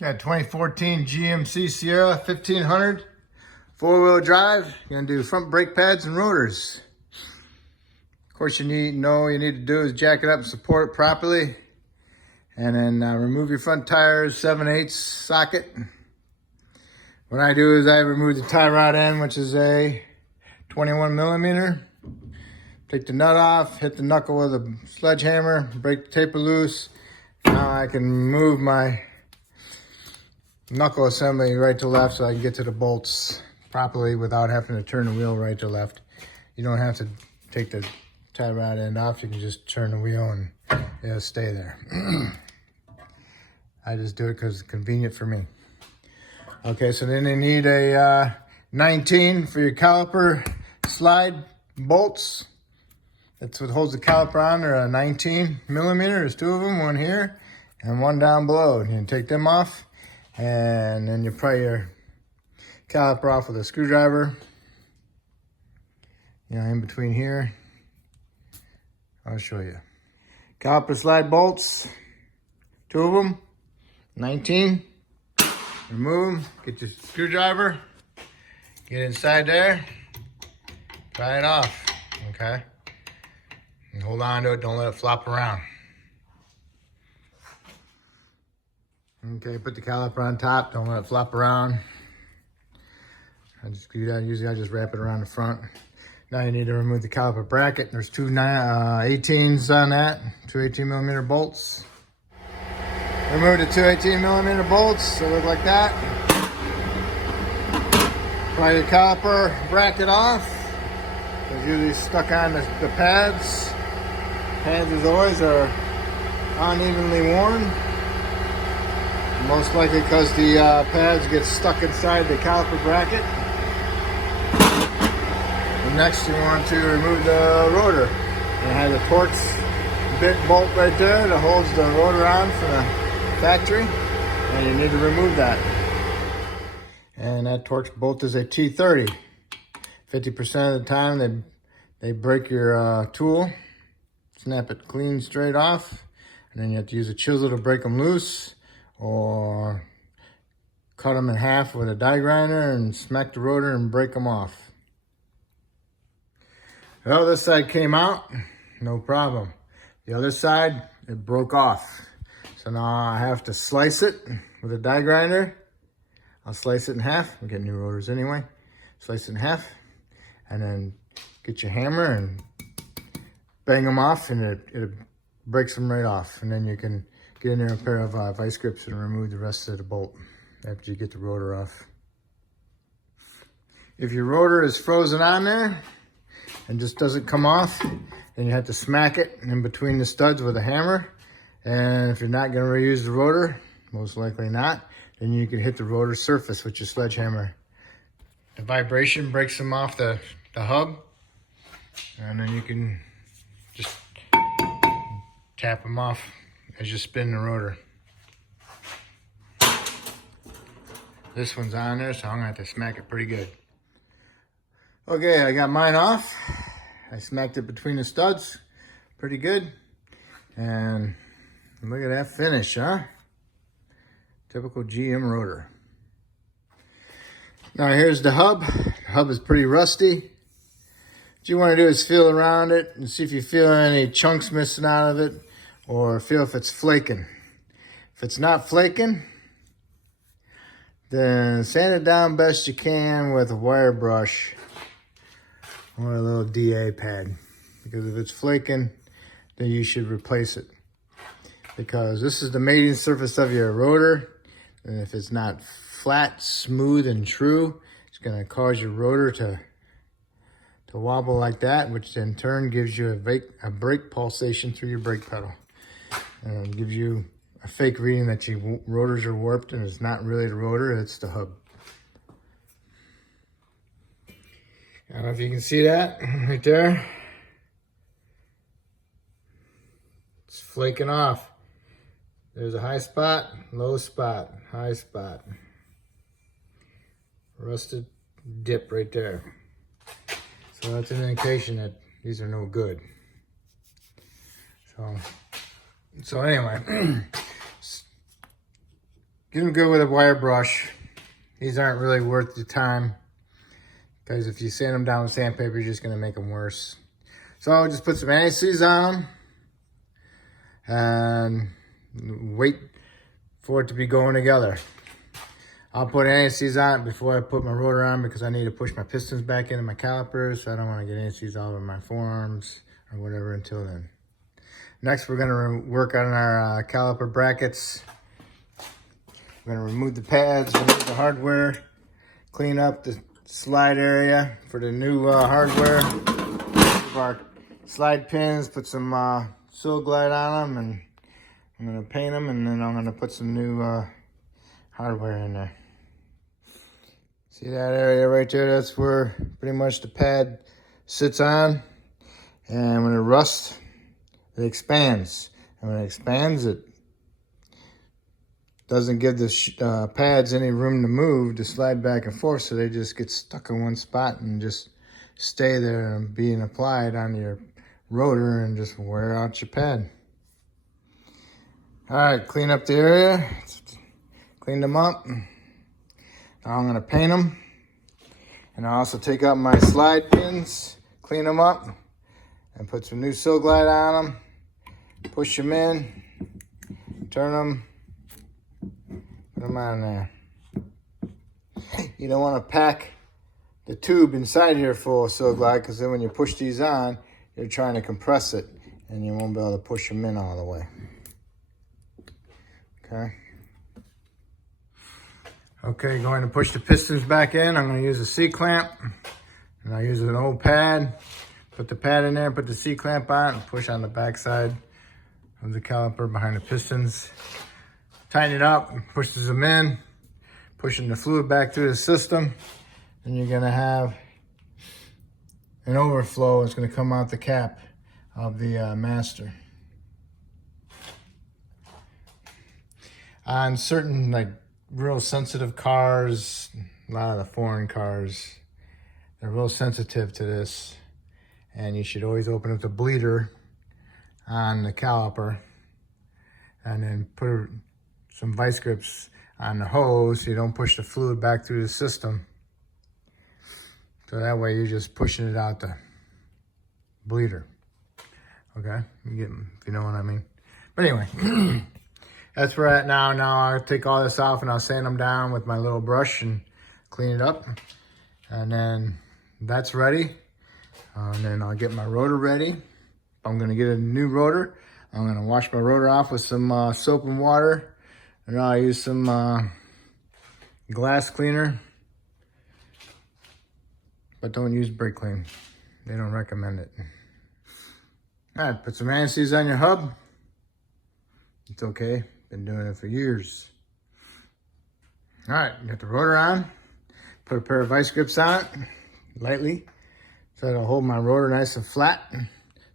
Got 2014 GMC Sierra 1500, four-wheel drive. You're gonna do front brake pads and rotors. Of course, you need to do is jack it up and support it properly, and then remove your front tires 7/8 socket. What I do is I remove the tie rod end, which is a 21 millimeter. Take the nut off, hit the knuckle with a sledgehammer, break the taper loose. Now I can move my knuckle assembly right to left so I can get to the bolts properly without having to turn the wheel right to left. You don't have to take the tie rod end off. You can just turn the wheel and it'll stay there. I just do it because it's convenient for me. Okay, so then they need a 19 for your caliper slide bolts. That's what holds the caliper on. They're a 19 millimeter. There's two of them, one here and one down below. You can take them off, and then you pry your caliper off with a screwdriver. In between here. I'll show you. Caliper slide bolts, two of them, 19. Remove them, get your screwdriver, get inside there, pry it off, okay? And hold on to it, don't let it flop around. Okay, put the caliper on top, don't let it flop around. Usually I just wrap it around the front. Now you need to remove the caliper bracket. There's two 18s on that, two 18 millimeter bolts. Remove the two 18 millimeter bolts, they look like that. Pry your caliper bracket off. It's usually stuck on the pads. Pads, as always, are unevenly worn. Most likely because the pads get stuck inside the caliper bracket. And next, you want to remove the rotor. And have the Torx bit bolt right there that holds the rotor on from the factory, and you need to remove that. And that Torx bolt is a T30. 50% of the time they break your tool. Snap it clean straight off, and then you have to use a chisel to break them loose, or cut them in half with a die grinder and smack the rotor and break them off. Well, this side came out, no problem. The other side, it broke off. So now I have to slice it with a die grinder. I'll slice it in half. We get new rotors anyway. Slice it in half, and then get your hammer and bang them off, and it breaks them right off. And then you can get in there a pair of vice grips and remove the rest of the bolt after you get the rotor off. If your rotor is frozen on there and just doesn't come off, then you have to smack it in between the studs with a hammer. And if you're not going to reuse the rotor, most likely not, then you can hit the rotor surface with your sledgehammer. The vibration breaks them off the hub, and then you can just tap them off as you spin the rotor. This one's on there, so I'm going to have to smack it pretty good. Okay, I got mine off. I smacked it between the studs pretty good, and look at that finish, huh? Typical GM rotor. Now here's the hub. The hub is pretty rusty. What you want to do is feel around it and see if you feel any chunks missing out of it, or feel if it's flaking. If it's not flaking, then sand it down best you can with a wire brush or a little DA pad. Because if it's flaking, then you should replace it. Because this is the mating surface of your rotor, and if it's not flat, smooth, and true, it's going to cause your rotor to wobble like that, which in turn gives you a brake pulsation through your brake pedal, and gives you a fake reading that your rotors are warped, and it's not really the rotor, it's the hub. I don't know if you can see that right there. It's flaking off. There's a high spot, low spot, high spot. Rusted dip right there. So that's an indication that these are no good. So anyway, Get them good with a wire brush. These aren't really worth the time, because if you sand them down with sandpaper, you're just going to make them worse. So I'll just put some anti-seize on them and wait for it to be going together. I'll put anti-seize on it before I put my rotor on, because I need to push my pistons back into my calipers, so I don't want to get anti-seize all over my forearms or whatever until then. Next, we're going to work on our caliper brackets. We're going to remove the pads, remove the hardware, clean up the slide area for the new hardware. Remove our slide pins, put some Sil Glide on them, and I'm going to paint them, and then I'm going to put some new hardware in there. See that area right there? That's where pretty much the pad sits on. And when it rusts, it expands. And when it expands, it doesn't give the pads any room to move, to slide back and forth, so they just get stuck in one spot and just stay there and being applied on your rotor and just wear out your pad. All right, clean up the area. Clean them up. Now I'm gonna paint them. And I also take out my slide pins, clean them up, and put some new Sil Glide on them. Push them in, turn them, put them on there. You don't wanna pack the tube inside here full of Sil Glide, because then when you push these on, you're trying to compress it and you won't be able to push them in all the way. Okay. Okay, going to push the pistons back in. I'm going to use a C-clamp, and I use an old pad. Put the pad in there, put the C-clamp on, and push on the backside of the caliper behind the pistons. Tighten it up, pushes them in, pushing the fluid back through the system, and you're going to have an overflow. It's going to come out the cap of the master. On certain, like, real sensitive cars, a lot of the foreign cars, they're real sensitive to this, and you should always open up the bleeder on the caliper and then put some vice grips on the hose so you don't push the fluid back through the system. So that way you're just pushing it out the bleeder. Okay, if you know what I mean. But anyway, that's where we're at now. Now I'll take all this off and I'll sand them down with my little brush and clean it up. And then that's ready. And then I'll get my rotor ready. I'm gonna get a new rotor. I'm gonna wash my rotor off with some soap and water. And I'll use some glass cleaner. But don't use brake clean. They don't recommend it. All right, put some anti-seize on your hub. It's okay. Been doing it for years. All right, got the rotor on. Put a pair of vice grips on it, lightly, so it'll hold my rotor nice and flat.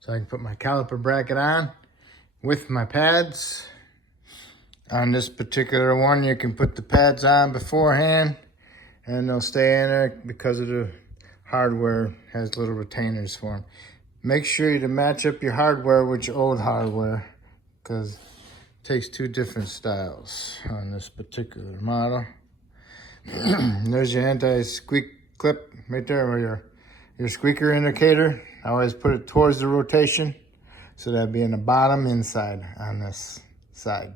So I can put my caliper bracket on with my pads. On this particular one, you can put the pads on beforehand, and they'll stay in there because of the hardware has little retainers for them. Make sure you to match up your hardware with your old hardware, because takes two different styles on this particular model. There's your anti-squeak clip right there, or your squeaker indicator. I always put it towards the rotation, so that'd be in the bottom inside on this side.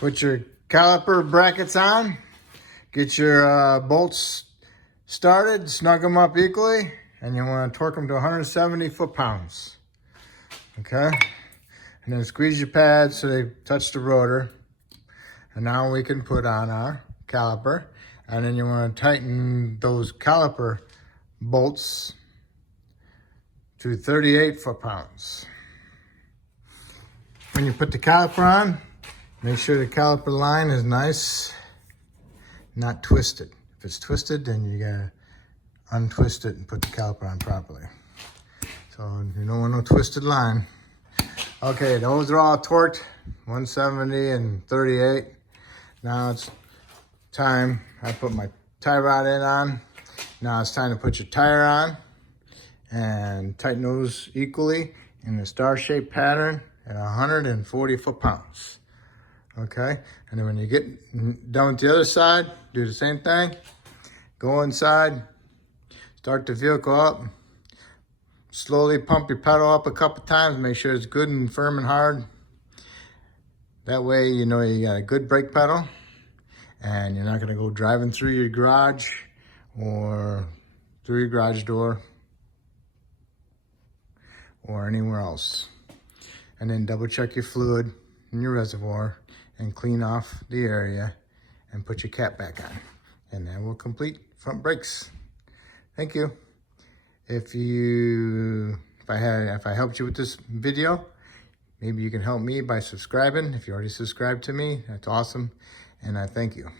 Put your caliper brackets on, get your bolts started, snug them up equally, and you want to torque them to 170 foot-pounds. Okay? And then squeeze your pads so they touch the rotor. And now we can put on our caliper. And then you want to tighten those caliper bolts to 38 foot-pounds. When you put the caliper on, make sure the caliper line is nice, not twisted. If it's twisted, then you gotta untwist it and put the caliper on properly. So you don't want no twisted line. Okay, those are all torqued, 170 and 38. Now it's time, I put my tie rod in on. Now it's time to put your tire on and tighten those equally in the star-shaped pattern at 140 foot-pounds. Okay, and then when you get done with the other side, do the same thing. Go inside, start the vehicle up. Slowly pump your pedal up a couple times. Make sure it's good and firm and hard. That way, you know you got a good brake pedal, and you're not gonna go driving through your garage or through your garage door or anywhere else. And then double check your fluid in your reservoir and clean off the area and put your cap back on. And that will complete front brakes. Thank you. If I helped you with this video, maybe you can help me by subscribing. If you already subscribed to me, that's awesome. And I thank you.